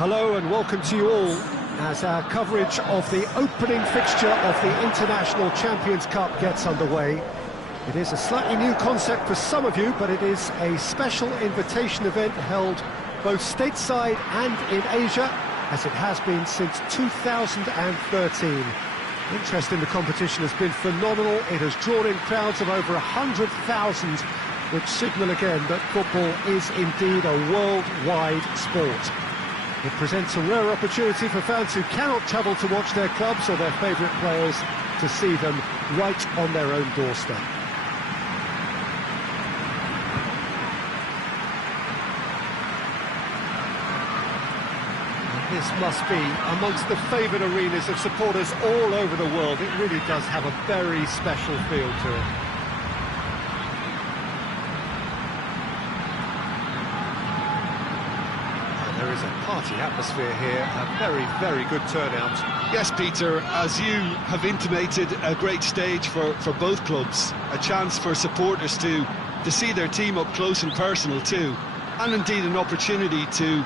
Hello and welcome to you all as our coverage of the opening fixture of the International Champions Cup gets underway. It is a slightly new concept for some of you, but it is a special invitation event held both stateside and in Asia, as it has been since 2013. Interest in the competition has been phenomenal. It has drawn in crowds of over 100,000, which signal again that football is indeed a worldwide sport. It presents a rare opportunity for fans who cannot travel to watch their clubs or their favourite players to see them right on their own doorstep. This must be amongst the favoured arenas of supporters all over the world. It really does have a very special feel to it. There is a party atmosphere here, a very, very good turnout. Yes, Peter, as you have intimated, a great stage for both clubs. A chance for supporters to see their team up close and personal too. And indeed an opportunity to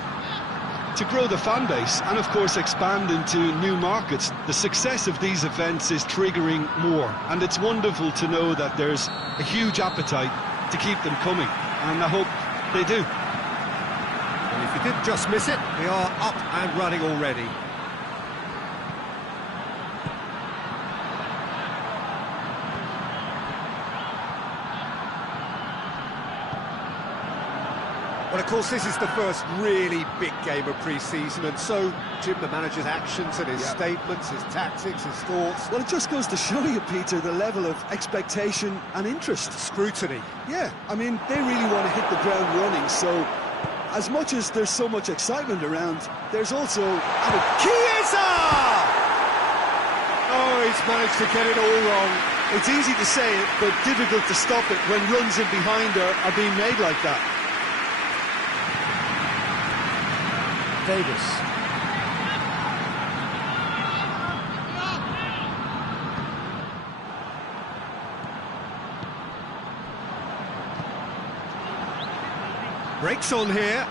grow the fan base and, of course, expand into new markets. The success of these events is triggering more. And it's wonderful to know that there's a huge appetite to keep them coming. And I hope they do. And if you did just miss it, we are up and running already. Well, of course, this is the first really big game of pre-season, and so, Jim, the manager's actions and his statements, his tactics, his thoughts... Well, it just goes to show you, Peter, the level of expectation and interest. Scrutiny. Yeah, I mean, they really want to hit the ground running, so as much as there's so much excitement around, there's also... Chiesa! Oh, he's managed to get it all wrong. It's easy to say it, but difficult to stop it when runs in behind are being made like that. Davis. Breaks on here.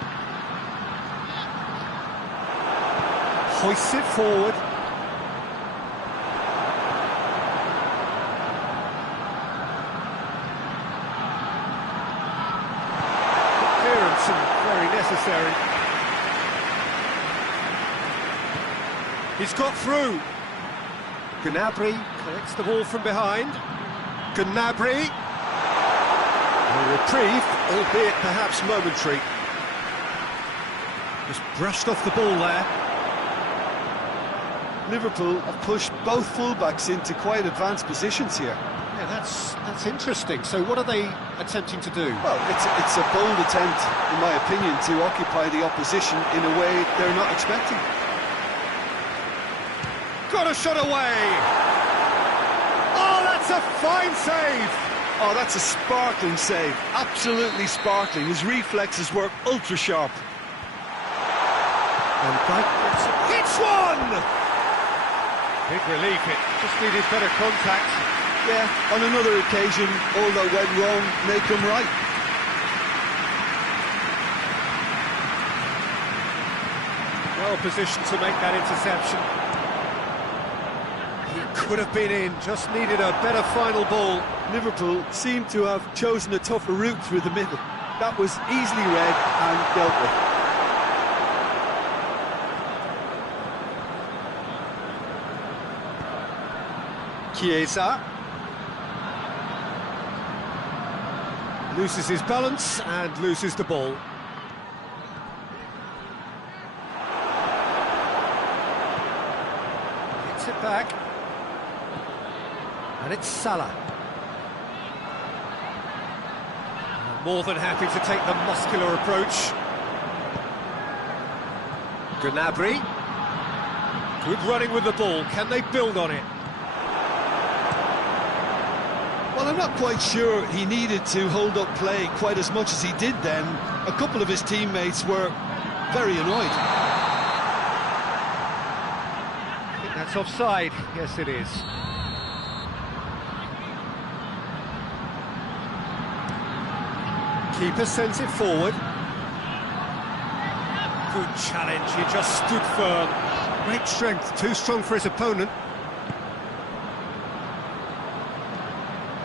Hoists it forward. Clearance and very necessary. He's got through. Gnabry collects the ball from behind. Gnabry. A reprieve, albeit perhaps momentary. Just brushed off the ball there. Liverpool have pushed both fullbacks into quite advanced positions here. Yeah, that's interesting. So what are they attempting to do? Well, it's a bold attempt, in my opinion, to occupy the opposition in a way they're not expecting. Got a shot away! Oh, that's a fine save! Oh, that's a sparkling save. Absolutely sparkling. His reflexes work ultra-sharp. And hits one! Big relief, it just needed better contact. Yeah, on another occasion, all that went wrong may come right. Well positioned to make that interception. Could have been in, just needed a better final ball. Liverpool seem to have chosen a tougher route through the middle. That was easily read and dealt with. Chiesa. Loses his balance and loses the ball. Hits it back. And it's Salah. More than happy to take the muscular approach. Gnabry. Good running with the ball. Can they build on it? Well, I'm not quite sure he needed to hold up play quite as much as he did then. A couple of his teammates were very annoyed. I think that's offside. Yes, it is. Keeper sends it forward. Good challenge, he just stood firm. Great strength, too strong for his opponent.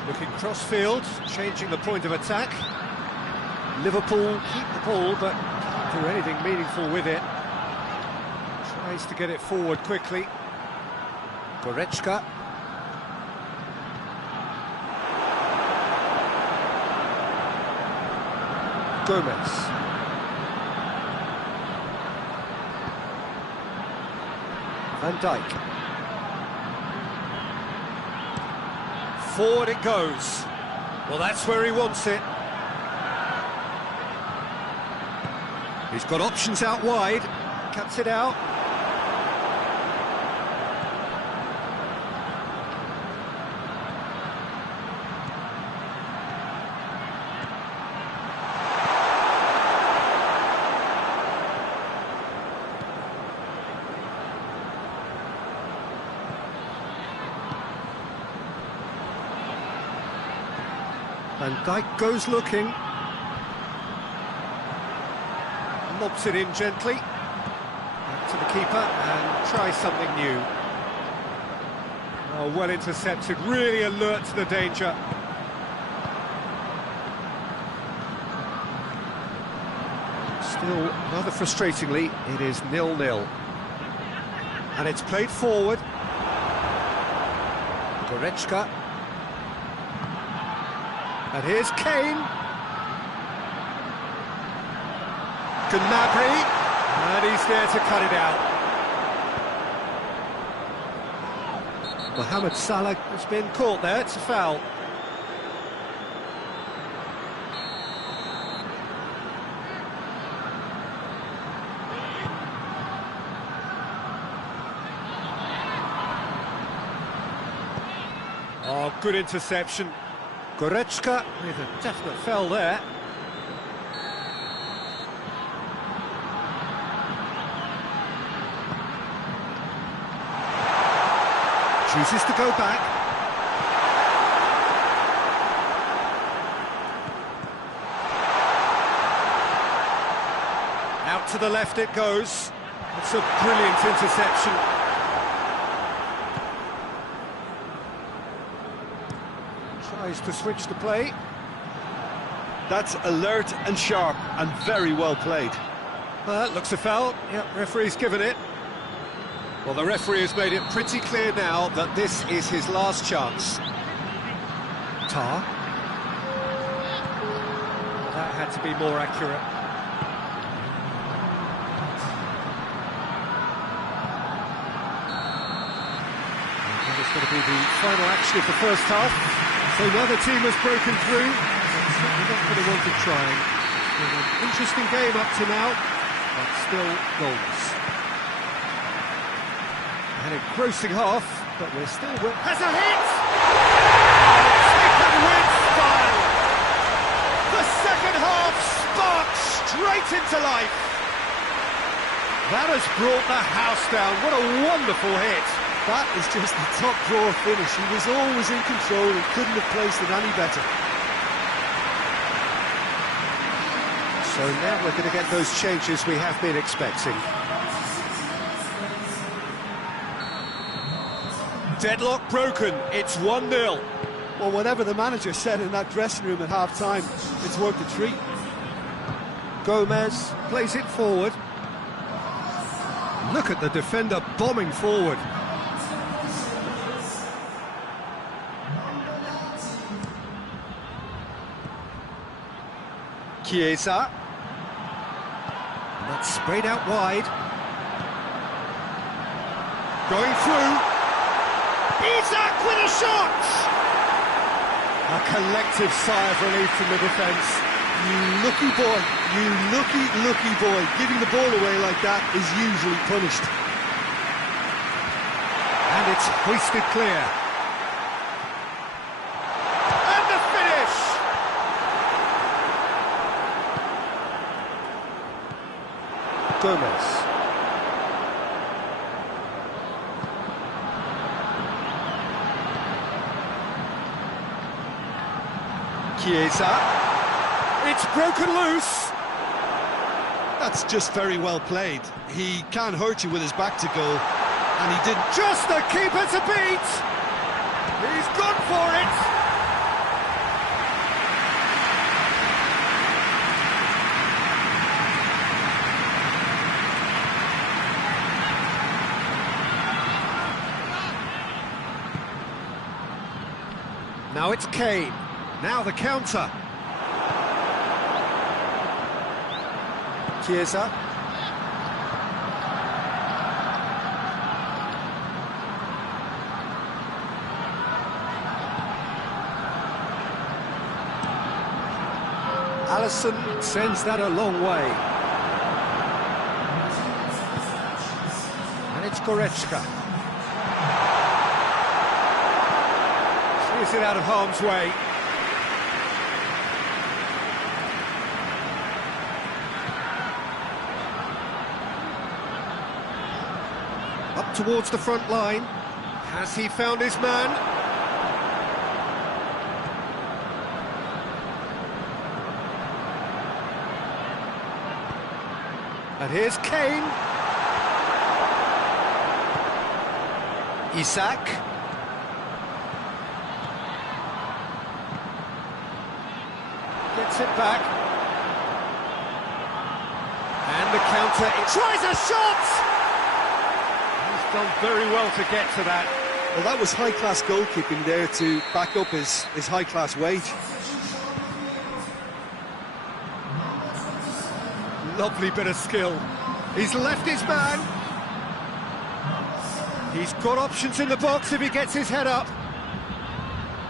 Looking cross-field, changing the point of attack. Liverpool keep the ball, but can't do anything meaningful with it. Tries to get it forward quickly. Goretzka. Gomez. Van Dijk. Forward it goes. Well, that's where he wants it. He's got options out wide. Cuts it out. Van Dijk goes looking. Lobs it in gently. Back to the keeper and tries something new. Oh, well intercepted, really alert to the danger. Still, rather frustratingly, it is 0-0. And it's played forward. Goretzka. And here's Kane. Gnabry, and he's there to cut it out. Mohamed Salah has been caught there, it's a foul. Oh, good interception. Goretzka with a definite foul there. Chooses to go back. Out to the left it goes. It's a brilliant interception. Tries to switch the play. That's alert and sharp and very well played. Looks a foul. Yep, referee's given it. Well, the referee has made it pretty clear now that this is his last chance. Tar. That had to be more accurate. That is going to be the final action of the first half. So now the team has broken through. It's certainly not going to want to try. It's been an interesting game up to now, but still goals. An engrossing half, but we're still with... Has a hit! Taken with style! The second half sparks straight into life! That has brought the house down. What a wonderful hit! That is just the top drawer finish. He was always in control and couldn't have placed it any better. So now we're going to get those changes we have been expecting. Deadlock broken, it's 1-0. Well, whatever the manager said in that dressing room at half-time, it's worth a treat. Gomez plays it forward. Look at the defender bombing forward. Chiesa. That's sprayed out wide. Going through. Isak with a shot! A collective sigh of relief from the defence. You lucky boy, you lucky boy. Giving the ball away like that is usually punished. And it's hoisted clear. And the finish! Gomez. Chiesa. It's broken loose. That's just very well played. He can't hurt you with his back to goal, and he didn't. Just the keeper to beat! He's gone for it! Now it's Kane. Now the counter. Chiesa. Alisson sends that a long way. And it's Goretzka. Is it out of harm's way? Up towards the front line. Has he found his man? And here's Kane. Isak. Gets it back. And the counter, it tries a shot! He's done very well to get to that. Well, that was high-class goalkeeping there to back up his high-class wage. Lovely bit of skill. He's left his man. He's got options in the box if he gets his head up.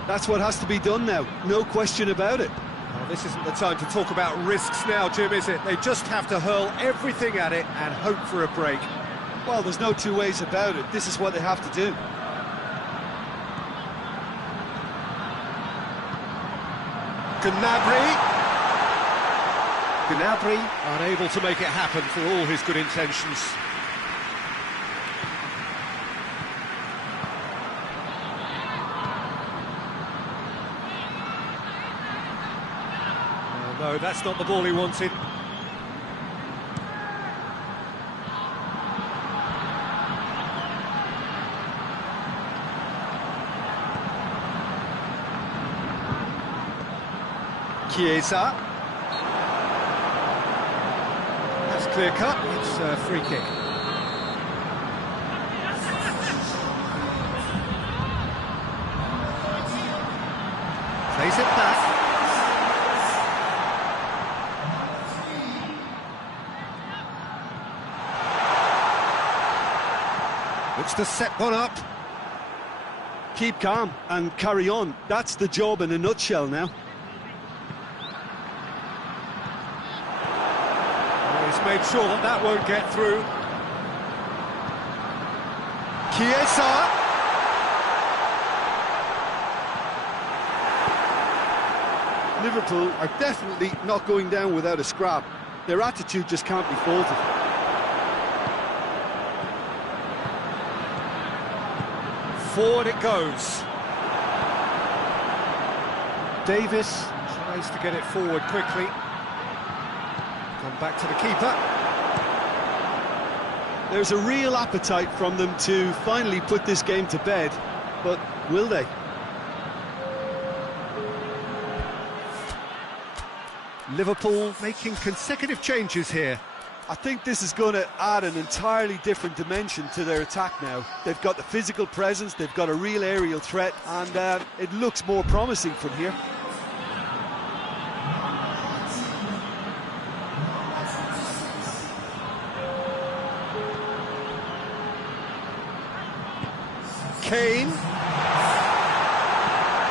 That's what has to be done now, no question about it. Well, this isn't the time to talk about risks now, Jim, is it? They just have to hurl everything at it and hope for a break. Well, there's no two ways about it. This is what they have to do. Gnabry unable to make it happen for all his good intentions. Oh, no, that's not the ball he wanted. Chiesa. That's clear cut, it's a free kick. Plays it back. Looks to set one up. Keep calm and carry on. That's the job in a nutshell now. He's made sure that that won't get through. Chiesa. Liverpool are definitely not going down without a scrap. Their attitude just can't be faulted. Forward it goes. Davis tries to get it forward quickly. Come back to the keeper. There's a real appetite from them to finally put this game to bed, but will they? Liverpool making consecutive changes here. I think this is going to add an entirely different dimension to their attack now. They've got the physical presence, they've got a real aerial threat, and it looks more promising from here. Kane.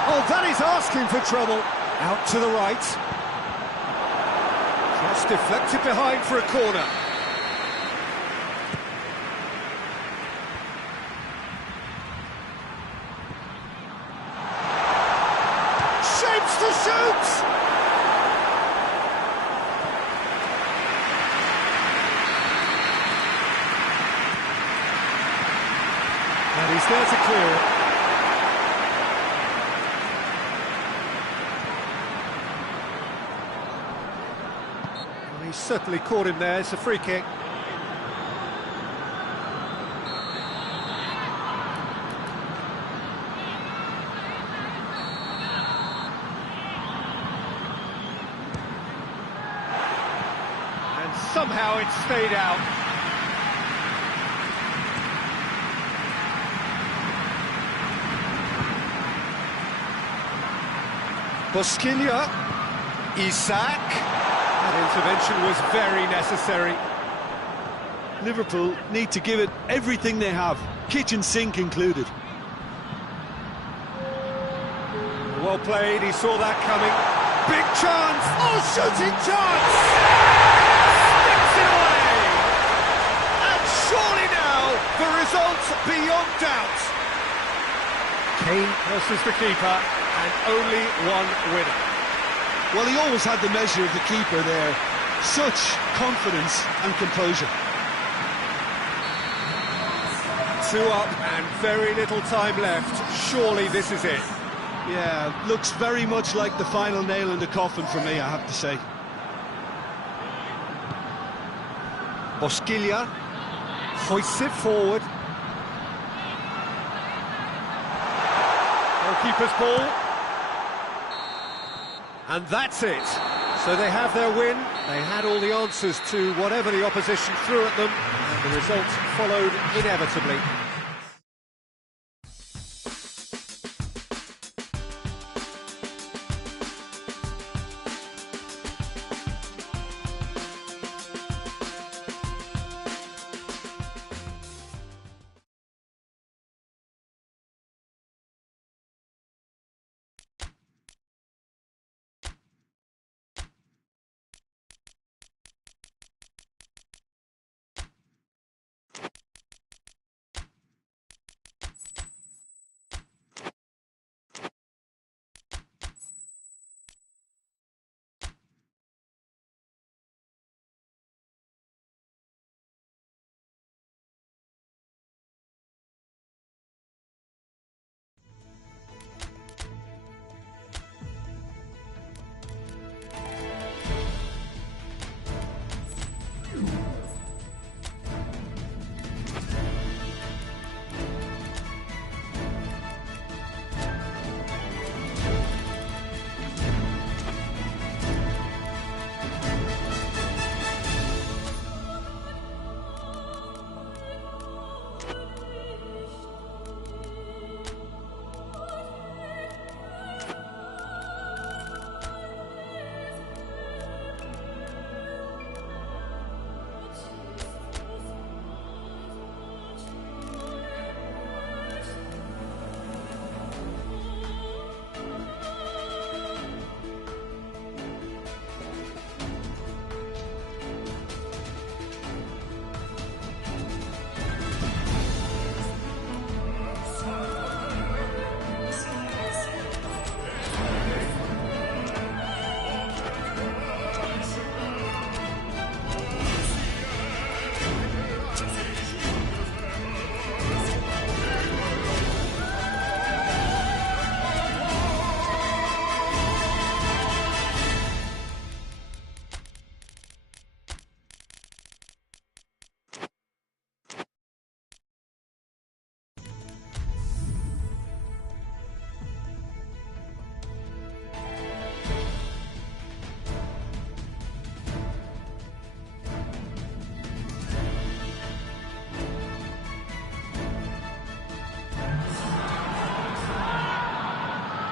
Oh, that is asking for trouble. Out to the right. Just deflected behind for a corner. Shapes to shoot! And he's there to clear it. Well, he's certainly caught him there. It's a free kick. And somehow it stayed out. Bosquilha, Isaac. That intervention was very necessary. Liverpool need to give it everything they have, kitchen sink included. Well played, he saw that coming. Big chance! Oh, shooting chance! Sticks it away! And surely now, the result's beyond doubt. Kane versus the keeper, and only one winner. Well, he always had the measure of the keeper there. Such confidence and composure. 2 up and very little time left. Surely this is it. Yeah, looks very much like the final nail in the coffin for me, I have to say. Bosquilha hoists it forward. Goalkeeper's ball. And that's it. So they have their win. They had all the answers to whatever the opposition threw at them, and the result followed inevitably.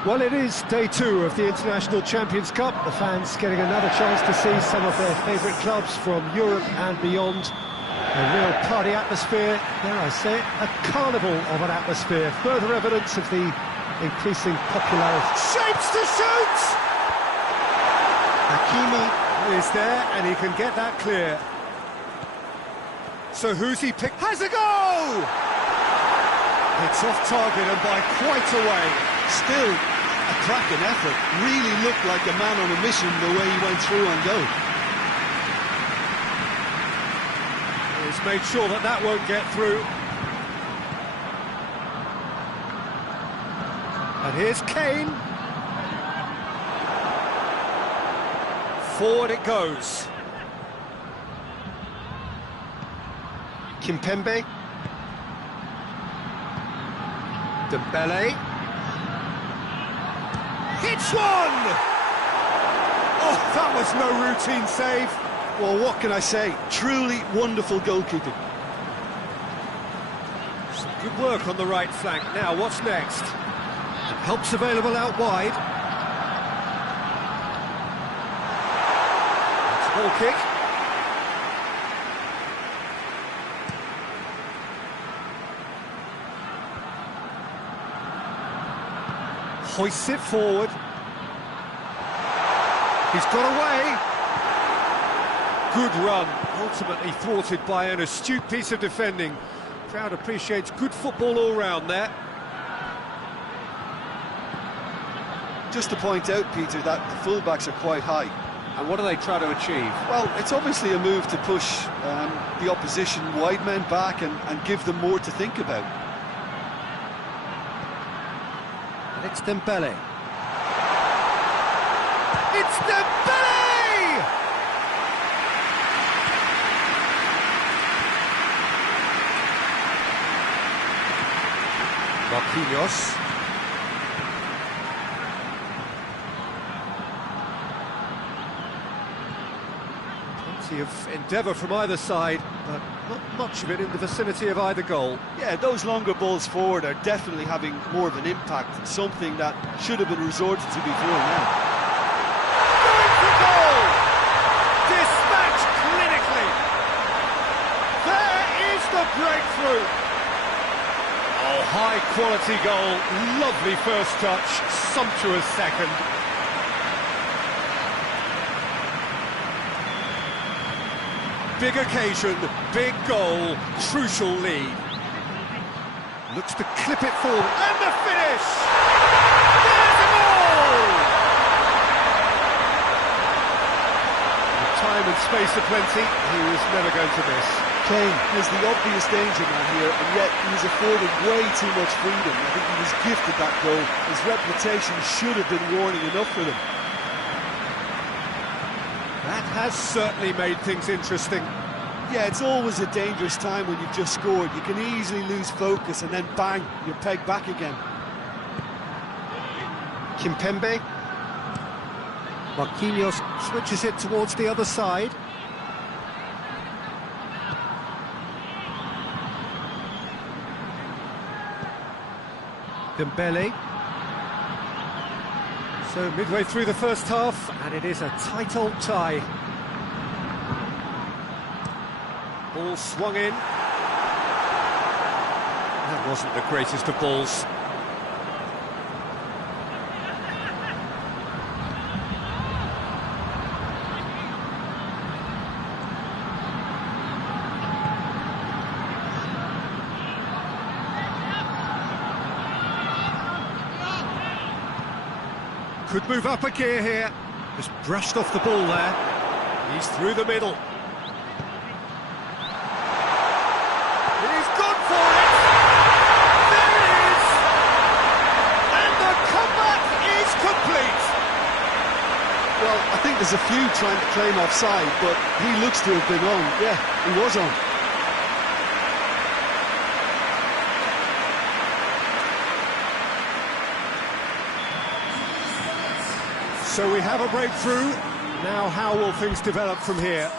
Well, it is day 2 of the International Champions Cup. The fans getting another chance to see some of their favourite clubs from Europe and beyond. A real party atmosphere, dare I say it, a carnival of an atmosphere. Further evidence of the increasing popularity. Shapes to shoot! Hakimi is there and he can get that clear. So who's he picked? Has a goal! It's off target and by quite a way. Still a cracking effort. Really looked like a man on a mission the way he went through on goal. He's made sure that that won't get through. And here's Kane. Forward it goes. Kimpembe. Dembele. Hits one! Oh, that was no routine save. Well, what can I say? Truly wonderful goalkeeping. Some good work on the right flank. Now, what's next? Help's available out wide. It's a ball kick. Hoists it forward. He's got away. Good run, ultimately thwarted by an astute piece of defending. Crowd appreciates good football all round there. Just to point out, Peter, that the fullbacks are quite high. And what are they trying to achieve? Well, it's obviously a move to push the opposition wide men back and give them more to think about. And it's Dembele. It's Dembele! Marquinhos. Plenty of endeavour from either side, but not much of it in the vicinity of either goal. Yeah, those longer balls forward are definitely having more of an impact, something that should have been resorted to before now. Going for goal! Dispatched clinically! There is the breakthrough! Oh, high-quality goal, lovely first touch, sumptuous second. Big occasion, big goal, crucial lead. Looks to clip it forward, and the finish! There's a goal! With time and space aplenty, he was never going to miss. Kane is the obvious danger man here, and yet he's afforded way too much freedom. I think he was gifted that goal. His reputation should have been warning enough for them. That has certainly made things interesting. Yeah, it's always a dangerous time when you've just scored. You can easily lose focus and then bang, you're pegged back again. Kimpembe. Marquinhos switches it towards the other side. Dembele. So midway through the first half, and it is a tight old tie. Ball swung in. That wasn't the greatest of balls. Could move up a gear here. Just brushed off the ball there. He's through the middle. He's gone for it! There it is! And the comeback is complete! Well, I think there's a few trying to claim offside, but he looks to have been on. Yeah, he was on. So we have a breakthrough. Now how will things develop from here?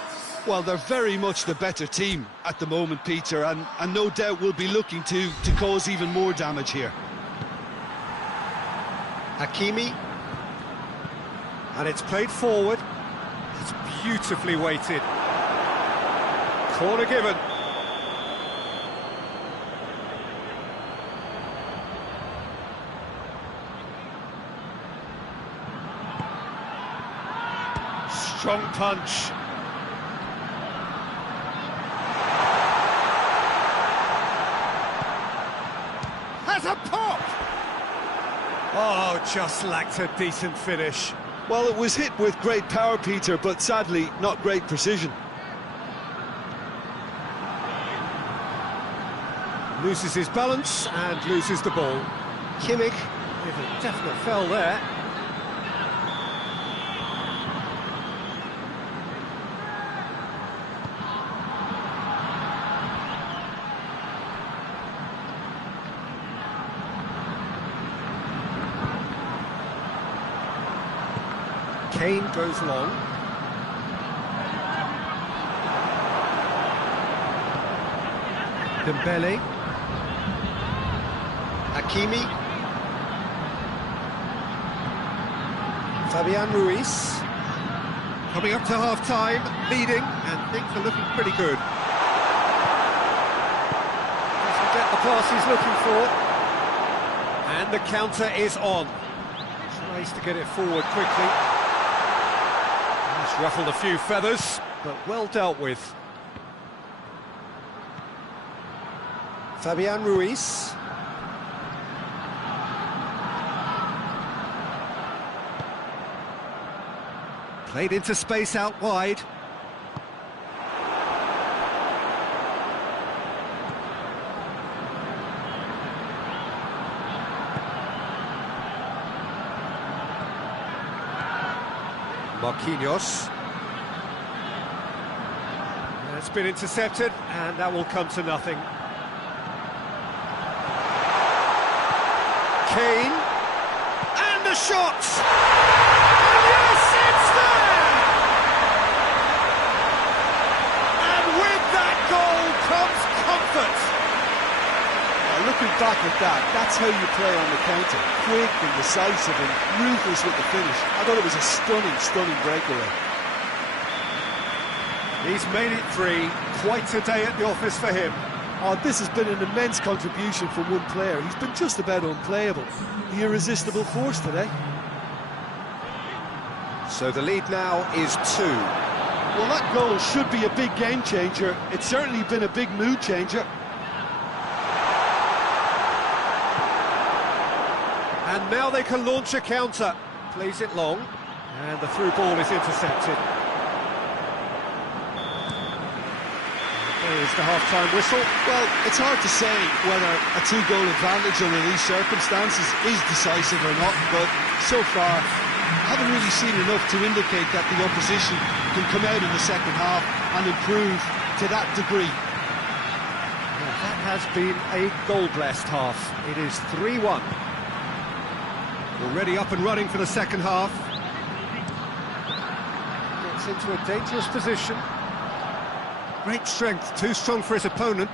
Well, they're very much the better team at the moment, Peter, and no doubt will be looking to cause even more damage here. Hakimi. And it's played forward. It's beautifully weighted. Corner given. Strong punch. Has a pop! Oh, just lacked a decent finish. Well, it was hit with great power, Peter, but sadly, not great precision. Loses his balance and loses the ball. Kimmich with a definite fell there. Kane goes long. Dembele. Hakimi. Fabian Ruiz. Coming up to half-time, leading, and things are looking pretty good. Doesn't get the pass he's looking for. And the counter is on. Tries to get it forward quickly. He's ruffled a few feathers, but well dealt with. Fabian Ruiz. Played into space out wide. Marquinhos. It's been intercepted, and that will come to nothing. Kane. And the shot! And yes, it's there! And with that goal comes comfort. Looking back at that, that's how you play on the counter. Quick and decisive and ruthless with the finish. I thought it was a stunning, stunning breakaway. He's made it 3. Quite a day at the office for him. Oh, this has been an immense contribution from one player. He's been just about unplayable. The irresistible force today. So the lead now is 2. Well, that goal should be a big game changer. It's certainly been a big mood changer. And now they can launch a counter. Plays it long, and the through ball is intercepted. Here's the half-time whistle. Well, it's hard to say whether a 2-goal advantage under these circumstances is decisive or not, but so far, I haven't really seen enough to indicate that the opposition can come out in the second half and improve to that degree. Well, that has been a goal-blessed half. It is 3-1. Already up and running for the second half. Gets into a dangerous position. Great strength, too strong for his opponent.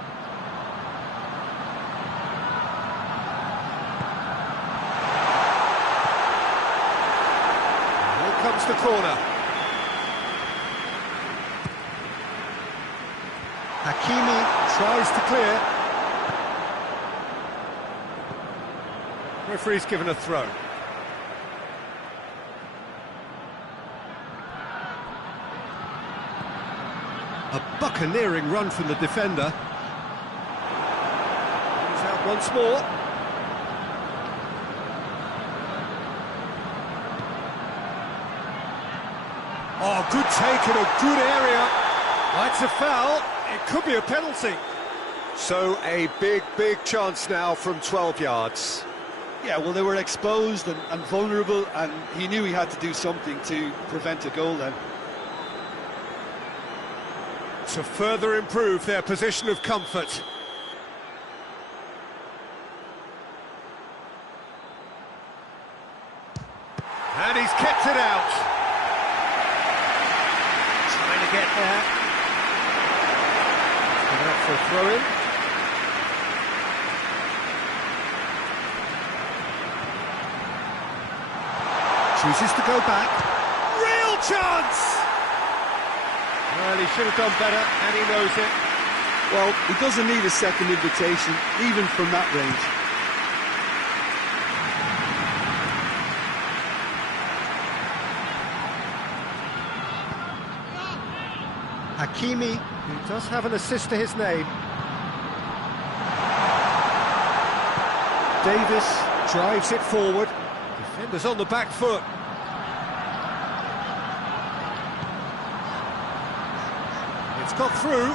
Here comes the corner. Hakimi tries to clear. Referee's given a throw. A buccaneering run from the defender. He's out once more. Oh, good take in a good area. That's a foul. It could be a penalty. So a big, big chance now from 12 yards. Yeah, well, they were exposed and vulnerable, and he knew he had to do something to prevent a goal then. To further improve their position of comfort. And he's kept it out. Trying to get there. Going out for a throw-in. Chooses to go back. Real chance! Well, he should have done better, and he knows it. Well, he doesn't need a second invitation, even from that range. Hakimi, who does have an assist to his name. Davis drives it forward. Defenders on the back foot. It's got through.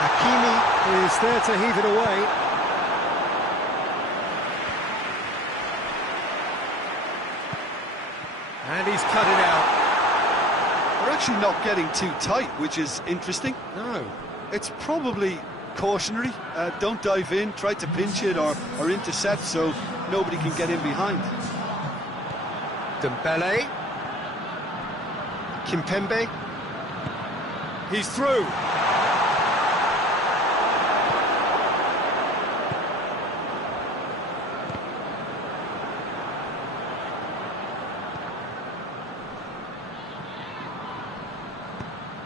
Hakimi is there to heave it away. And he's cut it out. They're actually not getting too tight, which is interesting. No. It's probably cautionary. Don't dive in, try to pinch it or intercept, so nobody can get in behind. Dembele. Kimpembe. He's through.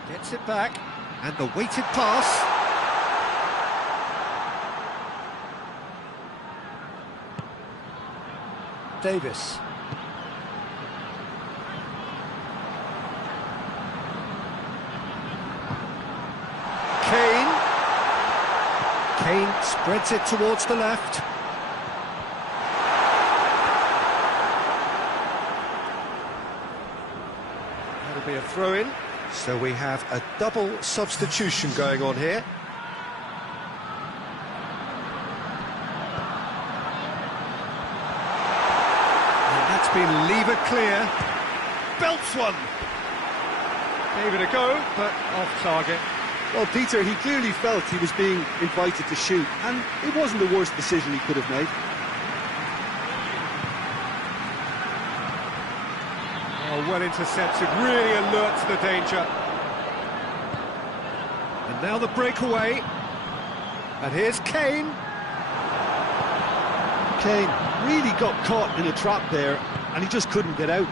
Gets it back, and the weighted pass. Davis. Kane spreads it towards the left. That'll be a throw-in. So we have a double substitution going on here. And that's been levered clear. Belts one. Gave it a go, but off target. Well, Peter, he clearly felt he was being invited to shoot, and it wasn't the worst decision he could have made. Oh, well intercepted, really alert to the danger. And now the breakaway. And here's Kane. Kane really got caught in a trap there, and he just couldn't get out.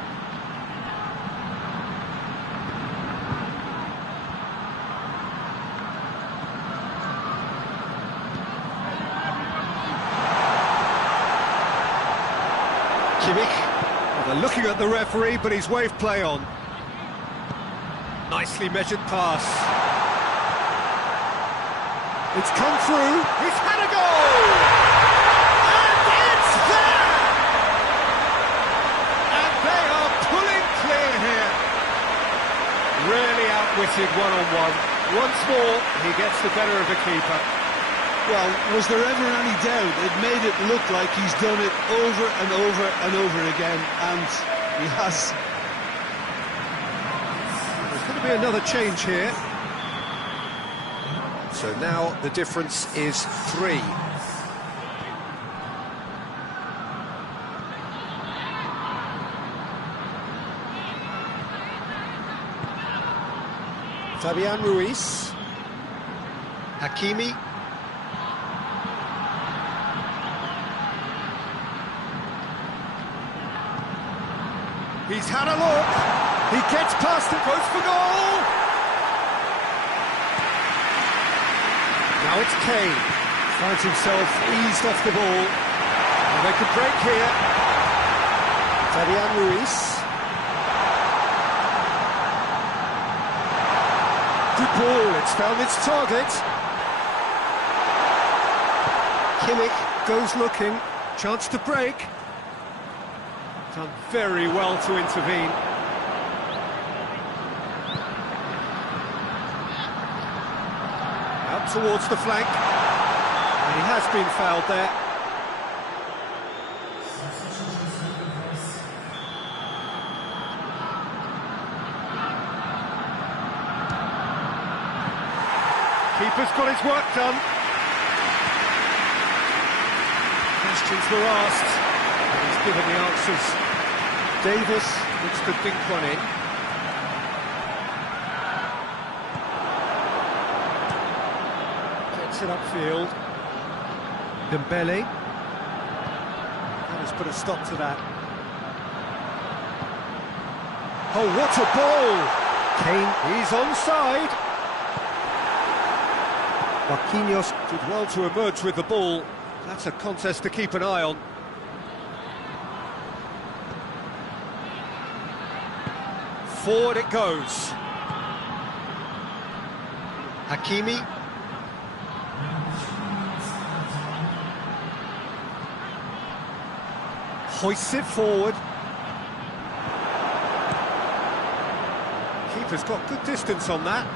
Well, they're looking at the referee, but he's waved play on. Nicely measured pass. It's come through. He's had a goal! And it's there! And they are pulling clear here. Really outwitted one-on-one. Once more, he gets the better of the keeper. Well, was there ever any doubt? It made it look like he's done it over and over and over again, and he has. There's going to be another change here. So now the difference is 3. Fabian Ruiz. Hakimi. He's had a look. He gets past it, goes for goal. Now it's Kane. Finds himself eased off the ball. And they could break here. Fabian Ruiz. Good ball, it's found its target. Kimmich goes looking. Chance to break. Done very well to intervene. Out towards the flank. And he has been fouled there. Keeper's got his work done. Questions were asked, and he's given the answers. Davis looks to think one in. Gets it upfield. Dembele. That has put a stop to that. Oh, what a ball! Kane, he's onside. Marquinhos did well to emerge with the ball. That's a contest to keep an eye on. Forward it goes. Hakimi. Hoists it forward. Keeper's got good distance on that.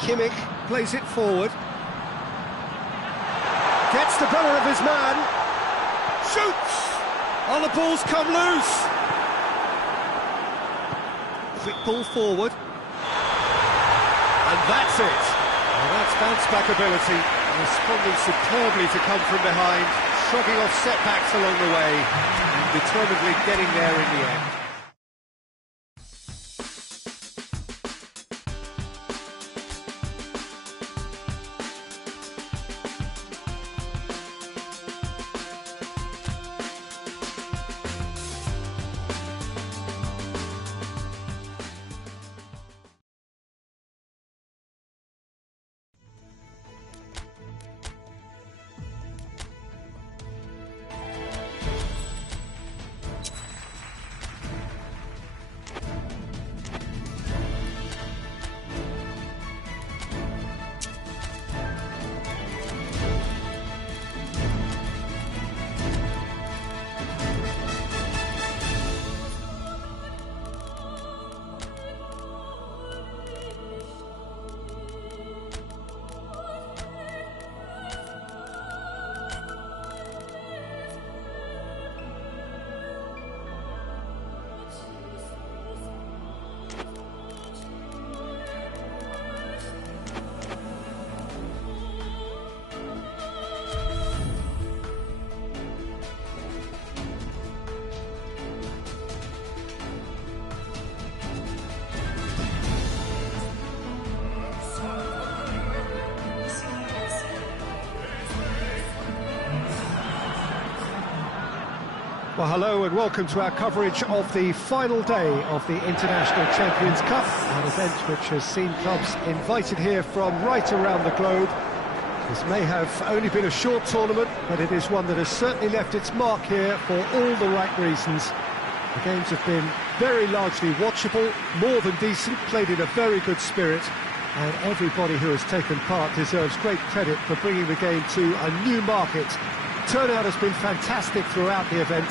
Kimmich plays it forward. Gets the better of his man. Shoots! Oh, the ball's come loose. Quick ball forward. And that's it. Well, that's bounce-back ability. Responding superbly to come from behind. shrugging off setbacks along the way and determinedly getting there in the end. Well, hello and welcome to our coverage of the final day of the International Champions Cup, an event which has seen clubs invited here from right around the globe. This may have only been a short tournament, but it is one that has certainly left its mark here for all the right reasons. The games have been very largely watchable, more than decent, played in a very good spirit, and everybody who has taken part deserves great credit for bringing the game to a new market. Turnout has been fantastic throughout the event,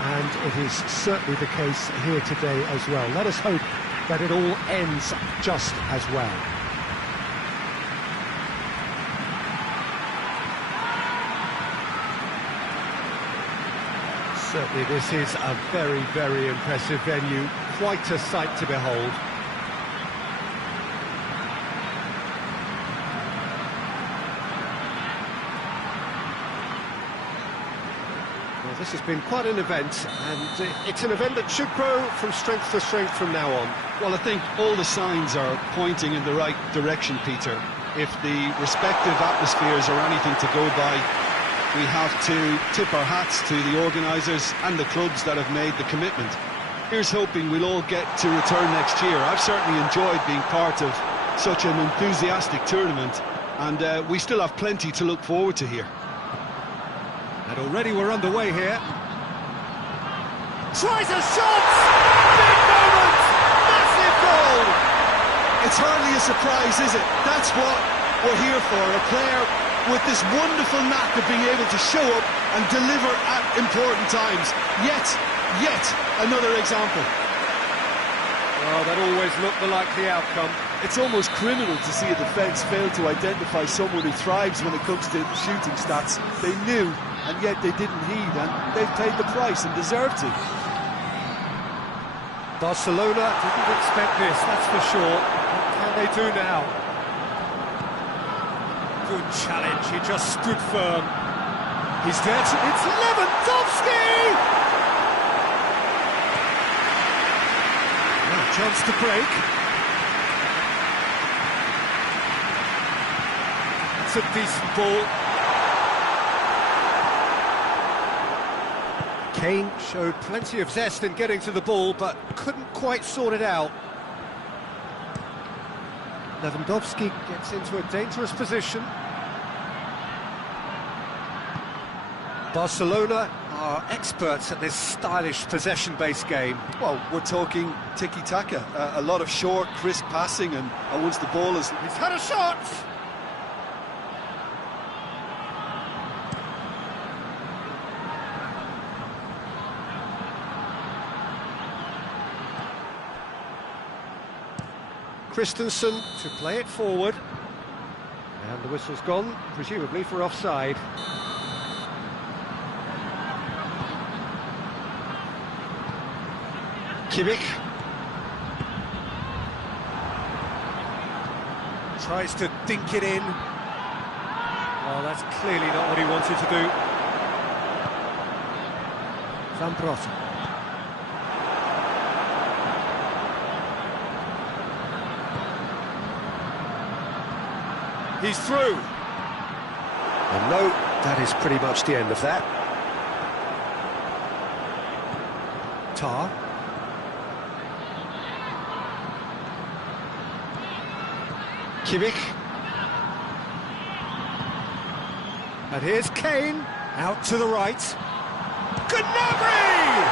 and it is certainly the case here today as well. Let us hope that it all ends just as well. Certainly this is a very, very impressive venue, quite a sight to behold. This has been quite an event, and it's an event that should grow from strength to strength from now on. Well, I think all the signs are pointing in the right direction, Peter. If the respective atmospheres are anything to go by, we have to tip our hats to the organisers and the clubs that have made the commitment. Here's hoping we'll all get to return next year. I've certainly enjoyed being part of such an enthusiastic tournament, and we still have plenty to look forward to here. And already we're underway here. Tries a shot! Big moment! Massive goal! It's hardly a surprise, is it? That's what we're here for. A player with this wonderful knack of being able to show up and deliver at important times. Yet another example. Well, that always looked the likely outcome. It's almost criminal to see a defence fail to identify someone who thrives when it comes to shooting stats. They knew, and yet they didn't heed, and they've paid the price and deserve to. Barcelona didn't expect this, that's for sure. What can they do now? Good challenge, he just stood firm. He's there to... It's Lewandowski! Well, chance to break. It's a decent ball. Kane showed plenty of zest in getting to the ball, but couldn't quite sort it out. Lewandowski gets into a dangerous position. Barcelona are experts at this stylish possession-based game. Well, we're talking tiki-taka, a lot of short, crisp passing, and once the ball is... He's had a shot! Christensen to play it forward, and the whistle's gone, presumably for offside. Kimmich tries to dink it in. Oh, that's clearly not what he wanted to do. Zambrota. He's through. And no, that is pretty much the end of that. Tar. Kimmich. And here's Kane, out to the right. Gnabry!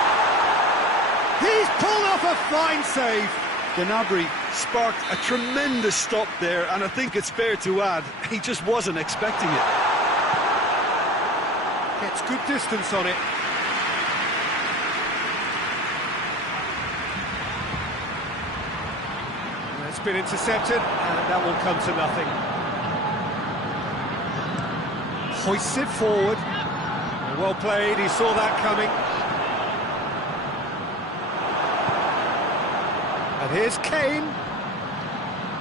He's pulled off a fine save. Gnabry sparked a tremendous stop there, and I think it's fair to add, he just wasn't expecting it. Gets good distance on it. It's been intercepted, and that will come to nothing. Hoists it forward. Well played, he saw that coming. And here's Kane.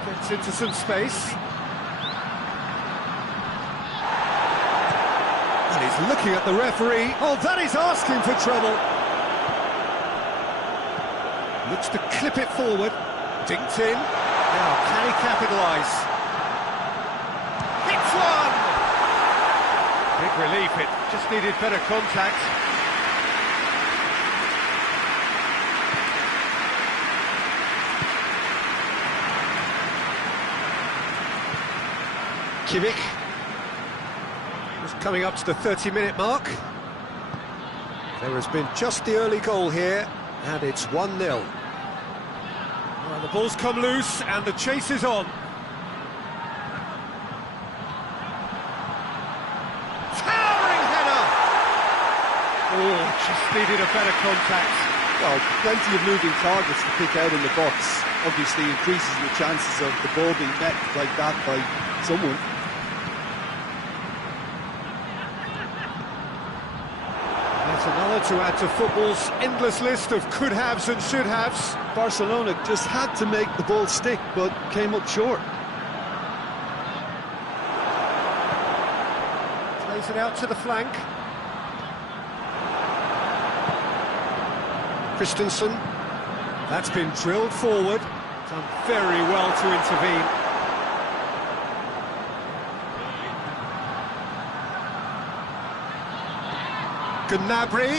Gets into some space. And he's looking at the referee. Oh, that is asking for trouble. Looks to clip it forward. Dinked in. Now, can he capitalise? Hits one! Big relief, it just needed better contact. Kimmich. Just coming up to the 30-minute mark. There has been just the early goal here, and it's 1-0. Well, the ball's come loose, and the chase is on. Towering header! Oh, just needed a better contact. Well, plenty of moving targets to pick out in the box. Obviously increases the chances of the ball being met like that by someone. Another to add to football's endless list of could-haves and should-haves. Barcelona just had to make the ball stick, but came up short. Plays it out to the flank. Christensen. That's been drilled forward. Done very well to intervene. Gnabry.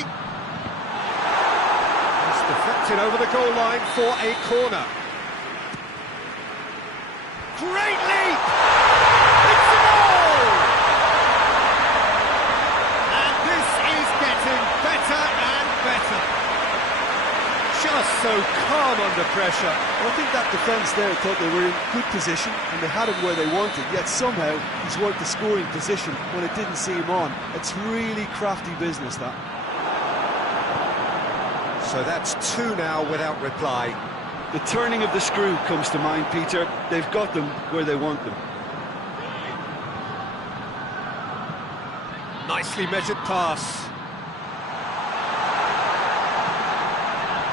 It's deflected over the goal line for a corner. Great leap! It's a goal! And this is getting better and better. Just so calm under pressure. Well, I think that defence there thought they were in good position and they had him where they wanted, yet somehow he's worked the scoring position when it didn't see him on. It's really crafty business, that. So that's 2 now without reply. The turning of the screw comes to mind, Peter. They've got them where they want them. Nicely measured pass.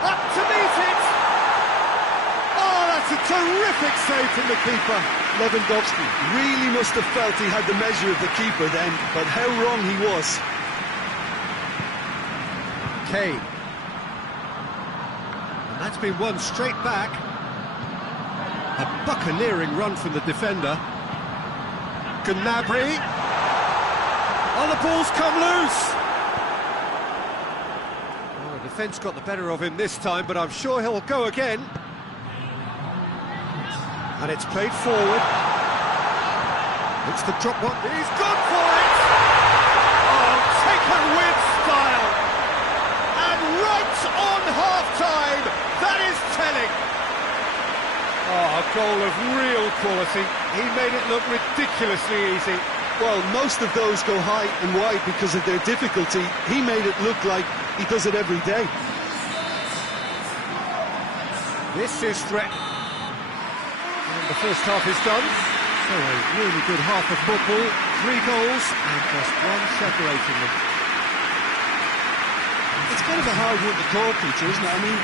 Up to meet it! Oh, that's a terrific save from the keeper. Lewandowski really must have felt he had the measure of the keeper then, but how wrong he was. Kane. And that's been won straight back. A buccaneering run from the defender. Gnabry. Oh, the ball's come loose! Oh, the defence got the better of him this time, but I'm sure he'll go again. And it's played forward. It's the drop one. He's gone for it! Oh, taken with style! And right on half-time, that is telling! Oh, a goal of real quality. He made it look ridiculously easy. Well, most of those go high and wide because of their difficulty. He made it look like he does it every day. This is threatening. And the first half is done. So a really good half of football. 3 goals and just 1 separating them. It's kind of a hard one to call, Peter, isn't it? I mean,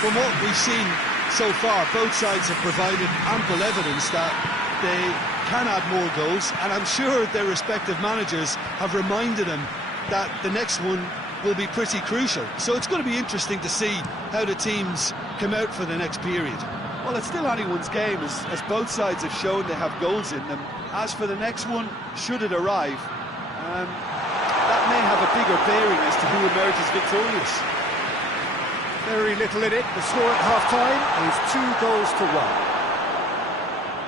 from what we've seen so far, both sides have provided ample evidence that they can add more goals, and I'm sure their respective managers have reminded them that the next one will be pretty crucial. So it's going to be interesting to see how the teams come out for the next period. Well, it's still anyone's game, as both sides have shown they have goals in them. As for the next one, should it arrive, that may have a bigger bearing as to who emerges victorious. Very little in it. The score at half-time is 2-1.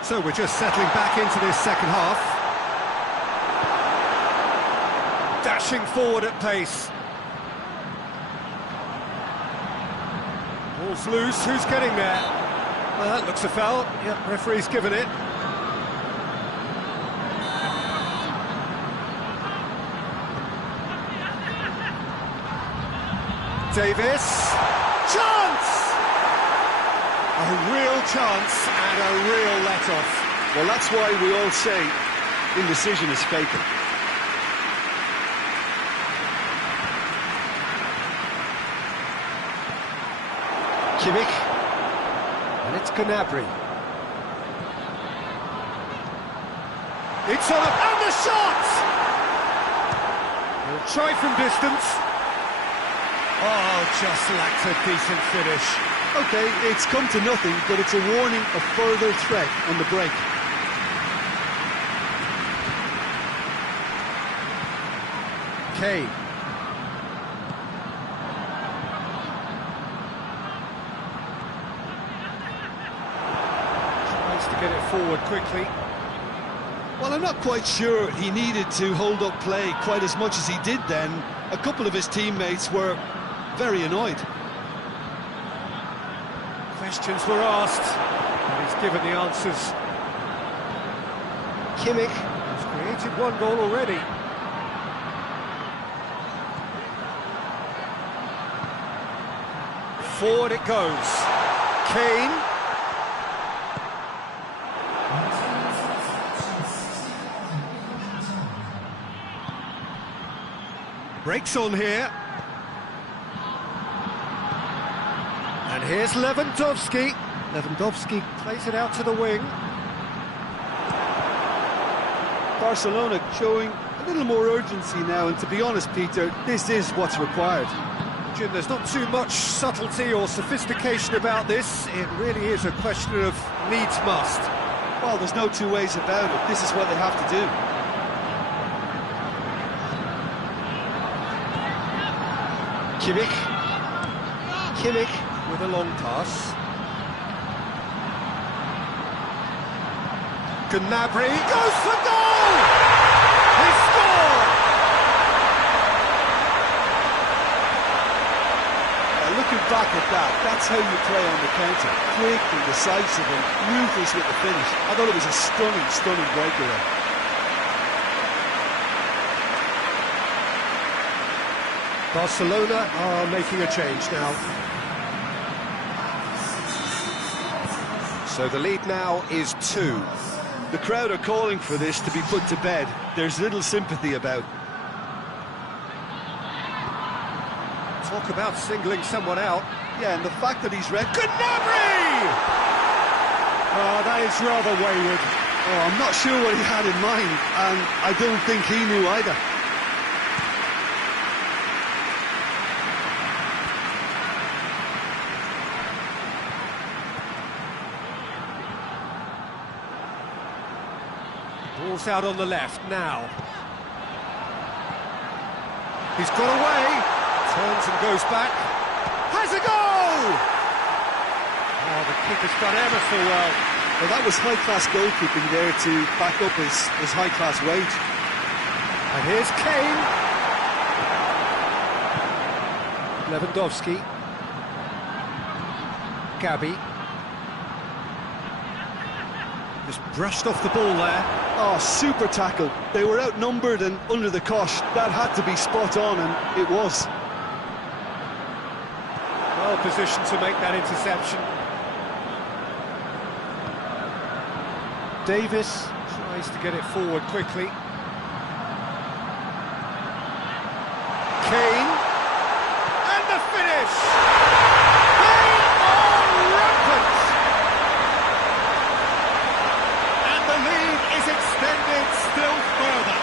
So we're just settling back into this second half. Dashing forward at pace. Ball's loose. Who's getting there? Well, that looks a foul. Yep, referee's given it. Davis. Chance! A real chance and a real let-off. Well, that's why we all say indecision is fatal. Kimmich. And it's Gnabry. It's on, and the shot! He'll try from distance. Oh, just lacked a decent finish. OK, it's come to nothing, but it's a warning of further threat on the break. Kane. Tries to get it forward quickly. Well, I'm not quite sure he needed to hold up play quite as much as he did then. A couple of his teammates were very annoyed. Questions were asked, and he's given the answers. Kimmich has created one goal already. Forward it goes. Kane. Breaks on here. And here's Lewandowski. Lewandowski plays it out to the wing. Barcelona showing a little more urgency now, and to be honest, Peter, this is what's required. Jim, there's not too much subtlety or sophistication about this. It really is a question of needs must. Well, there's no two ways about it. This is what they have to do. Kimmich with a long pass. Gnabry goes for goal! He scored! Looking back at that, that's how you play on the counter. Quick and decisive and ruthless with the finish. I thought it was a stunning, stunning breakaway. Barcelona are making a change now. So the lead now is 2. The crowd are calling for this to be put to bed. There's little sympathy about. Talk about singling someone out. Yeah, and the fact that he's red... Gnabry! Oh, that is rather wayward. Oh, I'm not sure what he had in mind, and I don't think he knew either. Ball's out on the left now. He's got away. Turns and goes back. Has a goal! Oh, the keeper's done ever so well. Well, that was high-class goalkeeping there to back up his high-class wage. And here's Kane. Lewandowski. Gabby. Just brushed off the ball there. Oh, super tackle. They were outnumbered and under the cosh. That had to be spot on, and it was. Well positioned to make that interception. Davis tries to get it forward quickly. Kane. And the finish! They are rampant! And the lead is extended still further.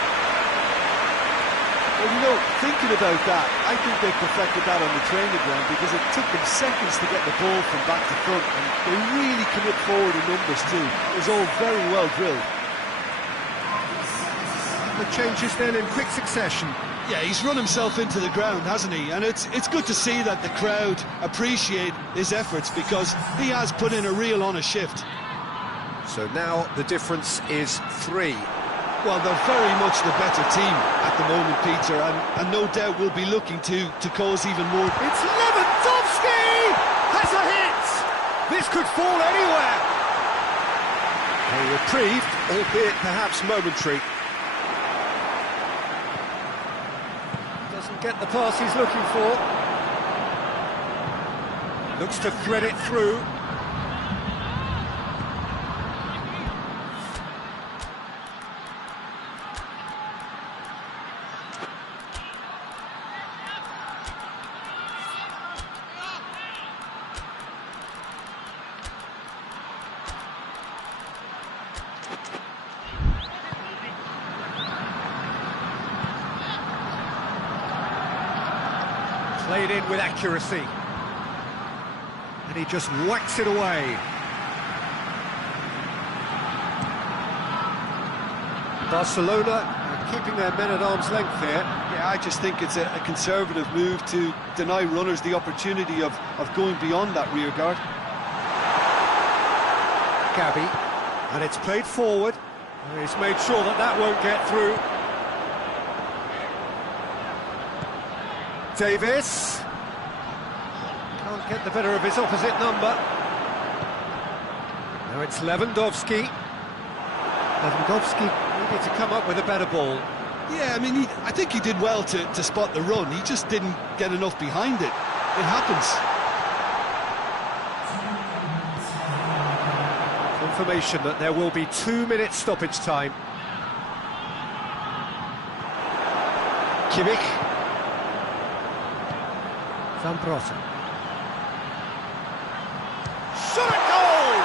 Well, you know, thinking about about that. I think they perfected that on the training ground because it took them seconds to get the ball from back to front, and they really commit forward in numbers too. It was all very well drilled. The changes then in quick succession. Yeah, he's run himself into the ground, hasn't he? And it's good to see that the crowd appreciate his efforts, because he has put in a real honest shift. So now the difference is 3. Well, they're very much the better team at the moment, Peter, and no doubt will be looking to cause even more. It's Lewandowski! Has a hit! This could fall anywhere! A reprieve, albeit perhaps momentary. Doesn't get the pass he's looking for. Looks to thread it through. Played in with accuracy. And he just whacks it away. Barcelona are keeping their men at arm's length here. Yeah, I just think it's a conservative move to deny runners the opportunity of going beyond that rear guard. Gabby, and it's played forward. And he's made sure that that won't get through. Davis can't get the better of his opposite number. Now it's Lewandowski. Lewandowski needed to come up with a better ball. Yeah, I mean, I think he did well to spot the run. He just didn't get enough behind it. It happens. Confirmation that there will be 2 minutes stoppage time. Kimmich. Zambrotta. Shot at goal!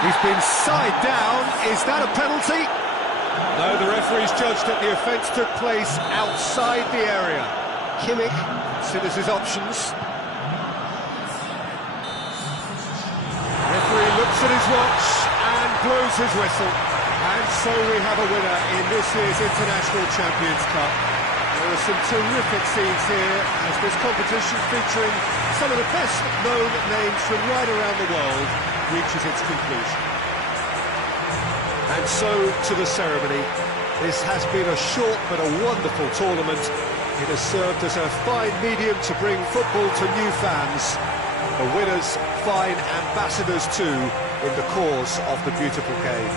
He's been side down. Is that a penalty? No, the referee's judged that the offence took place outside the area. Kimmich considers his options. Referee looks at his watch and blows his whistle. And so we have a winner in this year's International Champions Cup. There are some terrific scenes here as this competition, featuring some of the best known names from right around the world, reaches its conclusion. And so to the ceremony. This has been a short but a wonderful tournament. It has served as a fine medium to bring football to new fans. The winners, fine ambassadors too, in the cause of the beautiful game.